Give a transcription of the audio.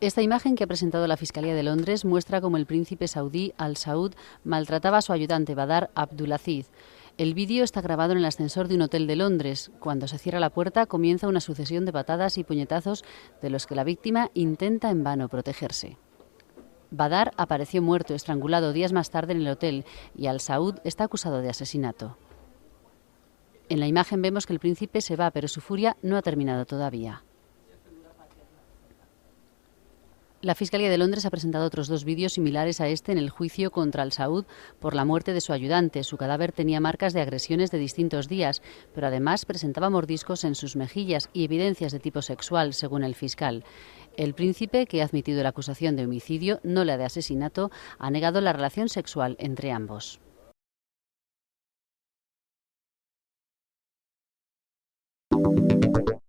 Esta imagen que ha presentado la Fiscalía de Londres muestra cómo el príncipe saudí Al Saud maltrataba a su ayudante Badr Abdulaziz. El vídeo está grabado en el ascensor de un hotel de Londres. Cuando se cierra la puerta comienza una sucesión de patadas y puñetazos de los que la víctima intenta en vano protegerse. Badr apareció muerto, estrangulado días más tarde en el hotel, y Al Saud está acusado de asesinato. En la imagen vemos que el príncipe se va, pero su furia no ha terminado todavía. La Fiscalía de Londres ha presentado otros dos vídeos similares a este en el juicio contra Al Saud por la muerte de su ayudante. Su cadáver tenía marcas de agresiones de distintos días, pero además presentaba mordiscos en sus mejillas y evidencias de tipo sexual, según el fiscal. El príncipe, que ha admitido la acusación de homicidio, no la de asesinato, ha negado la relación sexual entre ambos.